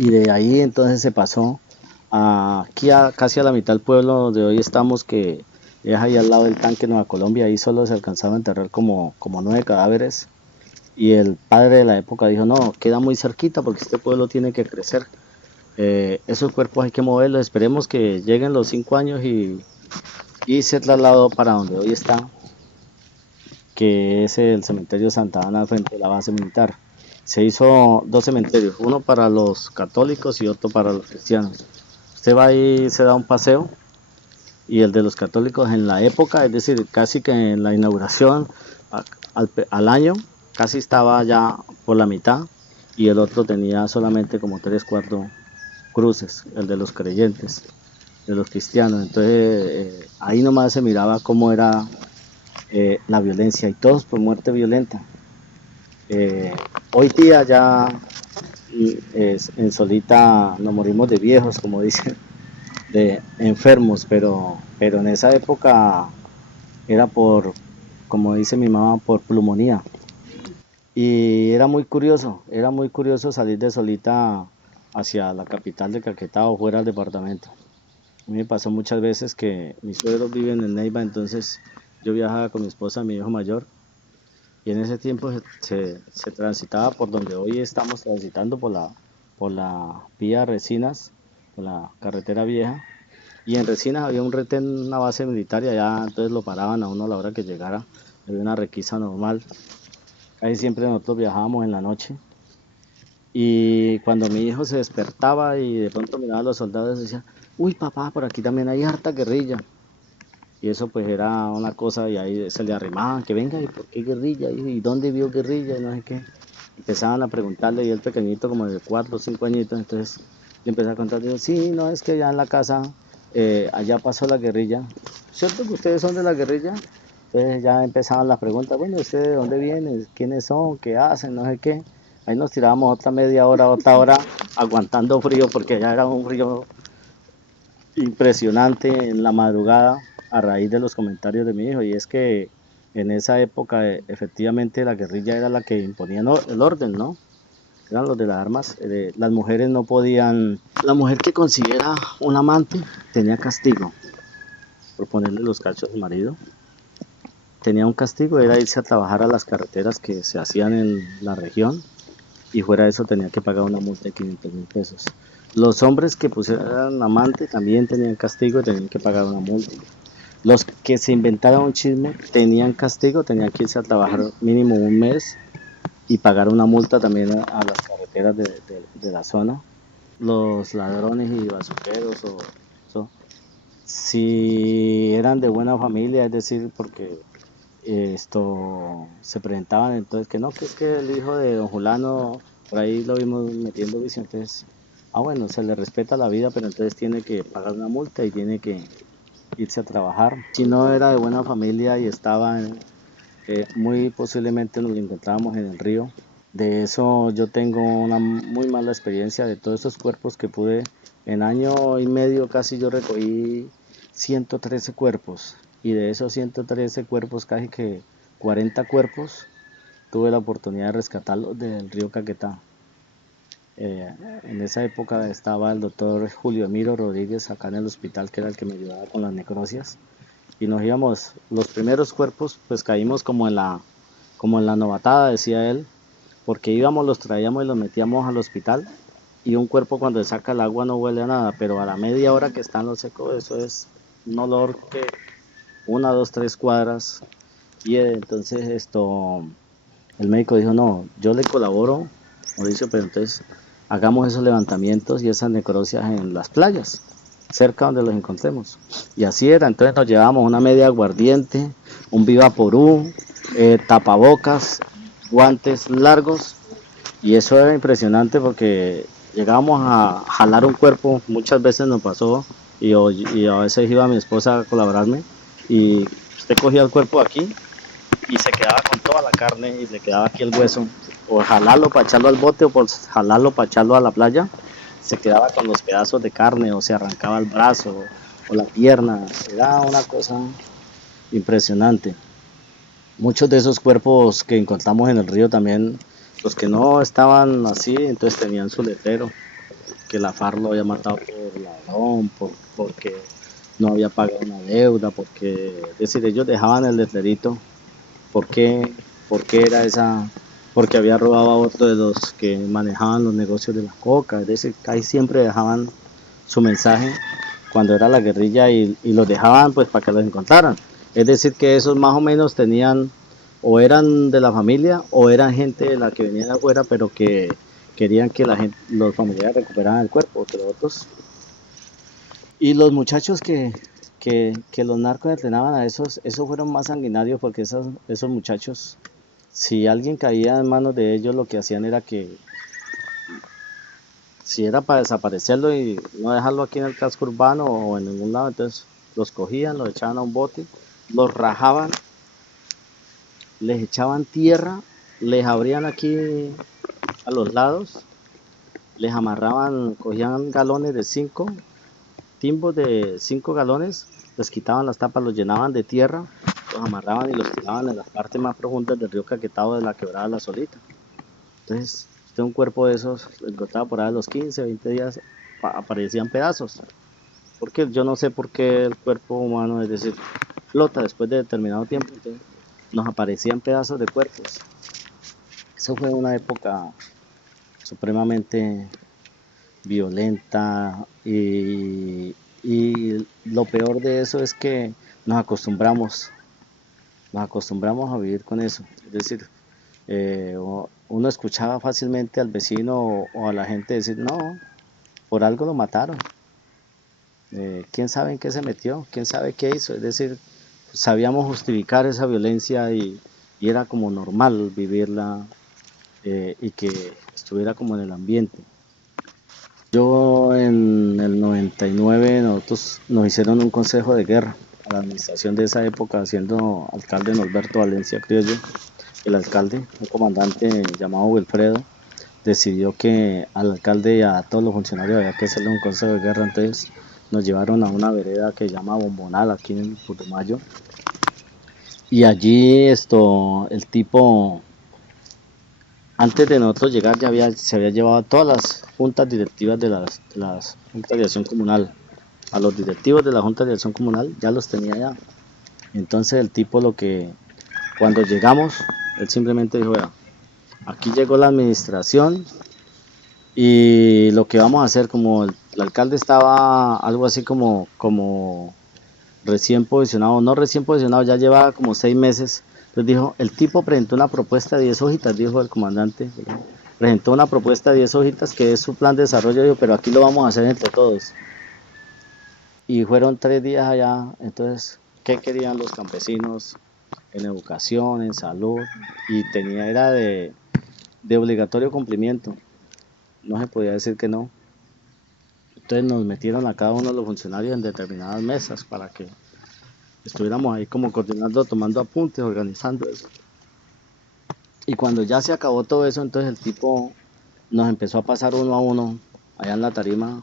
y de ahí entonces se pasó aquí casi a la mitad del pueblo donde hoy estamos, que es ahí al lado del tanque Nueva Colombia. Ahí solo se alcanzaba a enterrar como 9 cadáveres, y el padre de la época dijo, no, queda muy cerquita porque este pueblo tiene que crecer. Esos cuerpos hay que moverlos, esperemos que lleguen los 5 años y se trasladó para donde hoy está, que es el cementerio Santa Ana frente a la base militar. Se hizo dos cementerios, uno para los católicos y otro para los cristianos. Usted va ahí, se da un paseo, y el de los católicos en la época, es decir, casi que en la inauguración al año, casi estaba ya por la mitad, y el otro tenía solamente como 3, 4 cruces, el de los creyentes, de los cristianos. Entonces ahí nomás se miraba cómo era la violencia, y todos por muerte violenta. Eh, Hoy día ya en Solita nos morimos de viejos, como dicen, de enfermos, pero en esa época era por, como dice mi mamá, por pulmonía. Y era muy curioso salir de Solita hacia la capital de Caquetá o fuera del departamento. A mí me pasó muchas veces que mis suegros viven en Neiva, entonces yo viajaba con mi esposa, mi hijo mayor, y en ese tiempo se transitaba por donde hoy estamos transitando, por la vía Resinas, por la carretera vieja. Y en Resinas había un retén, una base militar, y allá entonces lo paraban a uno a la hora que llegara. Había una requisa normal. Casi siempre nosotros viajábamos en la noche. Y cuando mi hijo se despertaba y de pronto miraba a los soldados, decía, uy papá, por aquí también hay harta guerrilla. Y eso pues era una cosa, y ahí se le arrimaban, que venga, ¿y por qué guerrilla? ¿Y dónde vio guerrilla? Y no sé qué. Empezaban a preguntarle, y el pequeñito como de 4 o 5 añitos, entonces le empezaba a contar, dijo, sí, no, es que allá en la casa, allá pasó la guerrilla. ¿Cierto que ustedes son de la guerrilla? Entonces ya empezaban las preguntas, bueno, ¿ustedes de dónde vienen? ¿Quiénes son? ¿Qué hacen? No sé qué. Ahí nos tirábamos otra media hora, otra hora, aguantando frío, porque allá era un frío impresionante en la madrugada, a raíz de los comentarios de mi hijo. Y es que en esa época efectivamente la guerrilla era la que imponía el orden, ¿no? Eran los de las armas. Las mujeres no podían, la mujer que consiguiera un amante tenía castigo por ponerle los cachos al marido. Tenía un castigo, era irse a trabajar a las carreteras que se hacían en la región, y fuera de eso tenía que pagar una multa de 500.000 pesos. Los hombres que pusieran amante también tenían castigo y tenían que pagar una multa. Los que se inventaran un chisme tenían castigo, tenían que irse a trabajar mínimo un mes y pagar una multa también a las carreteras de la zona. Los ladrones y basuqueros, si eran de buena familia, es decir, porque esto se presentaban entonces que no, que es que el hijo de don Julano, por ahí lo vimos metiendo vicio, entonces, bueno, se le respeta la vida, pero entonces tiene que pagar una multa y tiene que irse a trabajar. Si no era de buena familia y estaba, muy posiblemente nos lo encontrábamos en el río. De eso yo tengo una muy mala experiencia de todos esos cuerpos que pude. En año y medio casi yo recogí 113 cuerpos, y de esos 113 cuerpos casi que 40 cuerpos tuve la oportunidad de rescatarlos del río Caquetá. En esa época estaba el doctor Julio Emiro Rodríguez acá en el hospital, que era el que me ayudaba con las necrocias, y nos íbamos, los primeros cuerpos pues caímos como en la novatada, decía él, porque íbamos, los traíamos y los metíamos al hospital, y un cuerpo cuando saca el agua no huele a nada, pero a la media hora que está en lo seco, eso es un olor que 1, 2, 3 cuadras. Y entonces el médico dijo, no, yo le colaboro, Mauricio, pero entonces hagamos esos levantamientos y esas necrocias en las playas, cerca donde los encontremos. Y así era, entonces nos llevábamos una media aguardiente, un Vivaporú, tapabocas, guantes largos, y eso era impresionante porque llegábamos a jalar un cuerpo, muchas veces nos pasó, y a veces iba mi esposa a colaborarme, y usted cogía el cuerpo aquí y se quedaba con toda la carne y le quedaba aquí el hueso, o jalarlo para echarlo al bote o por jalarlo para echarlo a la playa, se quedaba con los pedazos de carne, o se arrancaba el brazo o la pierna. Era una cosa impresionante. Muchos de esos cuerpos que encontramos en el río también, los que no estaban así, entonces tenían su letrero. que la FARC lo había matado por ladrón, porque no había pagado una deuda, porque, es decir, ellos dejaban el letrerito. ¿Por qué, por qué era esa? Porque había robado a otro de los que manejaban los negocios de la coca. Es decir, casi siempre dejaban su mensaje cuando era la guerrilla y los dejaban pues para que los encontraran. Es decir, que esos más o menos tenían o eran de la familia o eran gente de la que venía de afuera, pero que querían que la gente, los familiares recuperaran el cuerpo, entre otros. Y los muchachos que los narcos entrenaban a esos fueron más sanguinarios porque esos muchachos, si alguien caía en manos de ellos, lo que hacían era que, si era para desaparecerlo y no dejarlo aquí en el casco urbano o en ningún lado, entonces los cogían, los echaban a un bote, los rajaban, les echaban tierra, les abrían aquí a los lados, les amarraban, cogían galones de 5 timbos de 5 galones, les quitaban las tapas, los llenaban de tierra, los amarraban y los tiraban en las partes más profundas del río Caquetá de la quebrada La Solita. Entonces, usted un cuerpo de esos lo encontraba por ahí a los 15, 20 días, aparecían pedazos. Porque yo no sé por qué el cuerpo humano, es decir, flota después de determinado tiempo, entonces nos aparecían pedazos de cuerpos. Eso fue una época supremamente violenta y lo peor de eso es que nos acostumbramos, nos acostumbramos a vivir con eso. Es decir, uno escuchaba fácilmente al vecino o a la gente decir, no, por algo lo mataron. ¿Quién sabe en qué se metió? ¿Quién sabe qué hizo? Es decir, sabíamos justificar esa violencia y era como normal vivirla y que estuviera como en el ambiente. Yo en el 99 nosotros nos hicieron un consejo de guerra a la administración de esa época, siendo alcalde Norberto Valencia Criollo, el alcalde, un comandante llamado Wilfredo, decidió que al alcalde y a todos los funcionarios había que hacerle un consejo de guerra, entonces nos llevaron a una vereda que se llama Bombonal, aquí en Putumayo, y allí el tipo, antes de nosotros llegar, se había llevado a todas las juntas directivas de las juntas de acción comunal, a los directivos de la junta de acción comunal, ya los tenía ya. Entonces el tipo cuando llegamos, él simplemente dijo, vea, aquí llegó la administración y lo que vamos a hacer, como el alcalde estaba algo así como recién posicionado, no recién posicionado, ya llevaba como 6 meses. Entonces dijo, el tipo presentó una propuesta de 10 hojitas, dijo el comandante, presentó una propuesta de 10 hojitas que es su plan de desarrollo, dijo, pero aquí lo vamos a hacer entre todos. Y fueron 3 días allá, entonces, ¿qué querían los campesinos? En educación, en salud, y era de obligatorio cumplimiento, no se podía decir que no. Entonces nos metieron a cada uno de los funcionarios en determinadas mesas para que estuviéramos ahí como coordinando, tomando apuntes, organizando eso. Y cuando ya se acabó todo eso, entonces el tipo nos empezó a pasar uno a uno allá en la tarima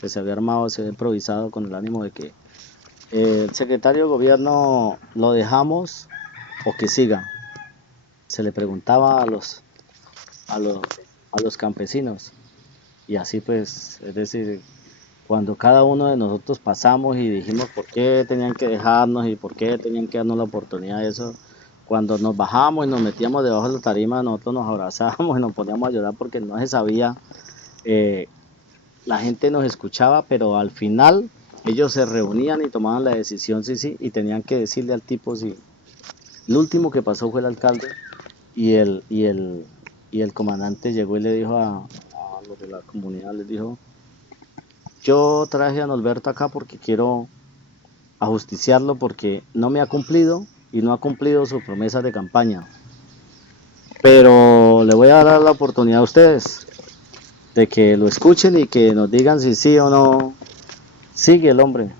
que se había armado, se había improvisado con el ánimo de que el secretario de gobierno lo dejamos o que siga. Se le preguntaba a los, a los campesinos y así pues, es decir, cuando cada uno de nosotros pasamos y dijimos por qué tenían que dejarnos y por qué tenían que darnos la oportunidad de eso, cuando nos bajamos y nos metíamos debajo de la tarima, nosotros nos abrazábamos y nos poníamos a llorar porque no se sabía, eh, la gente nos escuchaba, pero al final ellos se reunían y tomaban la decisión, sí, sí, y tenían que decirle al tipo sí. El último que pasó fue el alcalde y el comandante llegó y le dijo a los de la comunidad, les dijo, yo traje a Norberto acá porque quiero ajusticiarlo porque no me ha cumplido y no ha cumplido sus promesas de campaña. Pero le voy a dar la oportunidad a ustedes de que lo escuchen y que nos digan si sí o no sigue el hombre.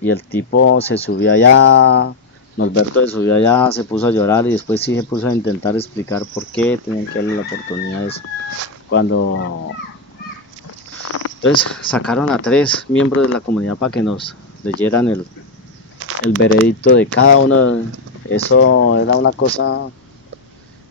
Y el tipo se subió allá, Norberto se subió allá, se puso a llorar y después sí se puso a intentar explicar por qué tenían que darle la oportunidad de eso. Cuando entonces sacaron a 3 miembros de la comunidad para que nos leyeran el veredicto de cada uno. Eso era una cosa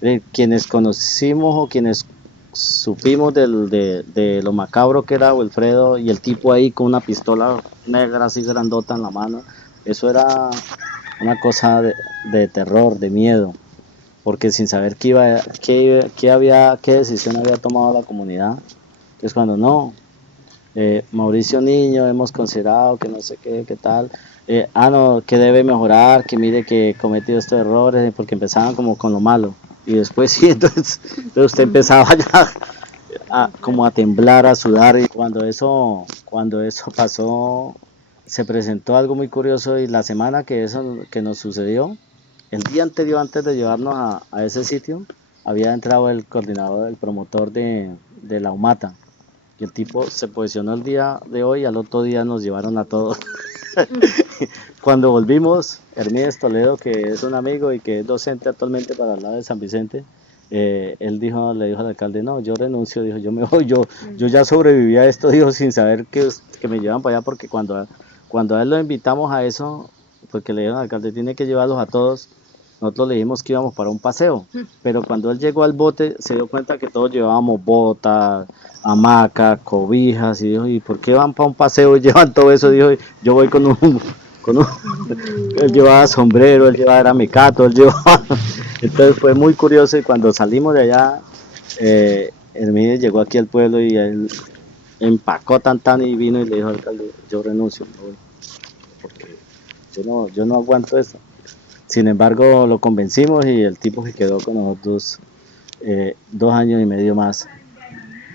de quienes conocimos o quienes supimos de lo macabro que era Wilfredo y el tipo ahí con una pistola negra así grandota en la mano. Eso era una cosa de terror, de miedo, porque sin saber qué decisión había tomado la comunidad. Entonces cuando no, Mauricio Niño, hemos considerado que no sé qué, qué tal, no, que debe mejorar, que mire que cometió estos errores, porque empezaban como con lo malo. Y después sí, entonces usted empezaba ya como a temblar, a sudar, y cuando eso pasó, se presentó algo muy curioso y la semana que eso que nos sucedió, el día anterior antes de llevarnos a ese sitio, había entrado el coordinador, el promotor de la UMATA. Y el tipo se posicionó el día de hoy, al otro día nos llevaron a todos. Cuando volvimos, Hermídez Toledo, que es un amigo y que es docente actualmente para el lado de San Vicente, él le dijo al alcalde, no, yo renuncio, dijo, yo me voy, yo ya sobreviví a esto, dijo, sin saber que me llevan para allá, porque cuando a él lo invitamos a eso, porque le dijeron al alcalde, tiene que llevarlos a todos, nosotros le dijimos que íbamos para un paseo, pero cuando él llegó al bote, se dio cuenta que todos llevábamos botas, hamacas, cobijas, y dijo, ¿y por qué van para un paseo y llevan todo eso? Dijo, yo voy con un él llevaba sombrero, él llevaba mecato, él llevaba... Entonces fue muy curioso y cuando salimos de allá, Hermídez llegó aquí al pueblo y él empacó tan y vino y le dijo al alcalde, yo renuncio, me voy, porque yo no aguanto esto. Sin embargo, lo convencimos y el tipo que quedó con nosotros 2 años y medio más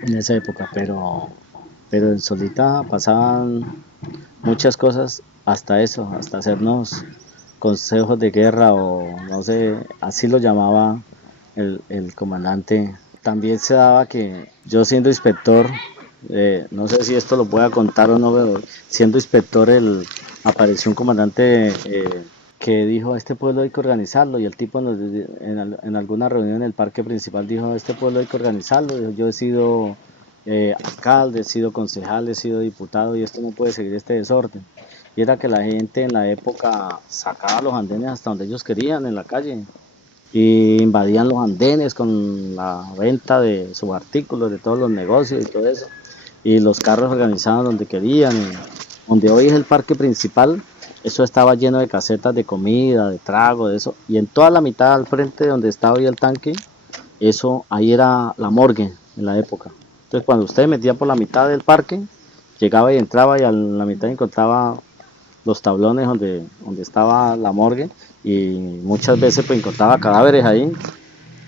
en esa época, pero en Solita pasaban muchas cosas, hasta eso, hasta hacernos consejos de guerra o no sé, así lo llamaba el comandante. También se daba que yo siendo inspector, no sé si esto lo pueda contar o no, pero siendo inspector apareció un comandante que dijo, a este pueblo hay que organizarlo, y el tipo en alguna reunión en el parque principal dijo, a este pueblo hay que organizarlo, dijo, yo he sido alcalde, he sido concejal, he sido diputado y esto no puede seguir este desorden. Y era que la gente en la época sacaba los andenes hasta donde ellos querían en la calle y invadían los andenes con la venta de sus artículos, de todos los negocios y todo eso. Y los carros organizaban donde querían. Y donde hoy es el parque principal, eso estaba lleno de casetas de comida, de trago, de eso. Y en toda la mitad al frente de donde estaba hoy el tanque, eso ahí era la morgue en la época. Entonces cuando usted metía por la mitad del parque, llegaba y entraba y a la mitad encontraba los tablones donde estaba la morgue y muchas veces pues encontraba cadáveres ahí,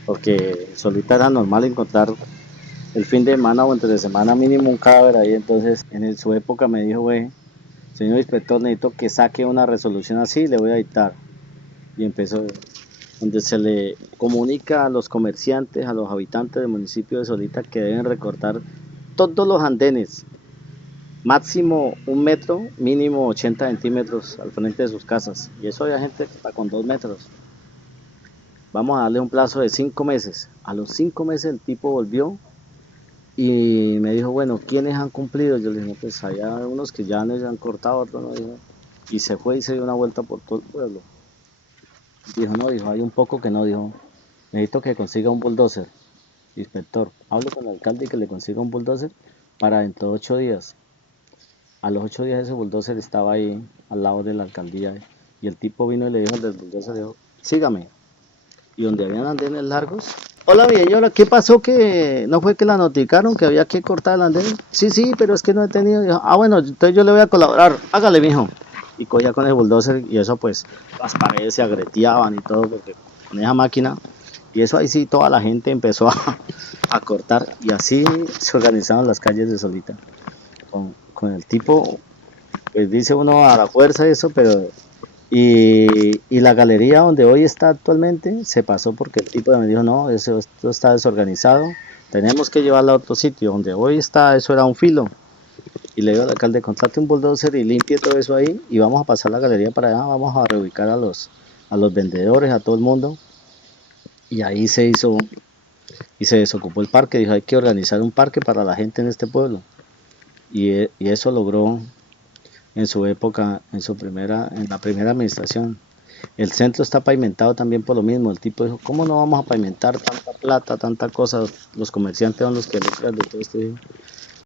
porque solita era normal encontrar el fin de semana o entre semana mínimo un cadáver ahí. Entonces su época me dijo, güey, señor inspector, necesito que saque una resolución así, le voy a dictar. Y empezó, donde se le comunica a los comerciantes, a los habitantes del municipio de Solita que deben recortar todos los andenes, máximo 1 metro, mínimo 80 centímetros al frente de sus casas. Y eso había gente que está con 2 metros. Vamos a darle un plazo de 5 meses. A los 5 meses el tipo volvió y me dijo, bueno, ¿quiénes han cumplido? Yo le dije, no, pues hay unos que ya han cortado, otros no. Dijo, y se fue y se dio una vuelta por todo el pueblo. Dijo, no, dijo, hay un poco que no, dijo, necesito que consiga un bulldozer. Inspector, hable con el alcalde y que le consiga un bulldozer para dentro de 8 días. A los 8 días ese bulldozer estaba ahí al lado de la alcaldía y el tipo vino y le dijo al del bulldozer, dijo, sígame. Y donde habían andenes largos. Hola mi señora, ¿qué pasó? Que no fue que la notificaron que había que cortar el andén. Sí, sí, pero es que no he tenido. Dijo, bueno, entonces yo le voy a colaborar. Hágale, mijo. Y cogía con el bulldozer y eso pues las paredes se agreteaban y todo porque con esa máquina. Y eso ahí sí toda la gente empezó a cortar y así se organizaron las calles de Solita. Con el tipo, pues dice uno a la fuerza eso, pero y la galería donde hoy está actualmente se pasó porque el tipo me dijo, no, esto está desorganizado, tenemos que llevarla a otro sitio. Donde hoy está, eso era un filo. Y le digo al alcalde, contrate un bulldozer y limpie todo eso ahí y vamos a pasar la galería para allá, vamos a reubicar a los vendedores, a todo el mundo. Y ahí se hizo y se desocupó el parque, dijo, hay que organizar un parque para la gente en este pueblo. Y eso logró en su época, en la primera administración. El centro está pavimentado también por lo mismo. El tipo dijo, ¿cómo no vamos a pavimentar tanta plata, tanta cosa? Los comerciantes son los que lucran de todo este.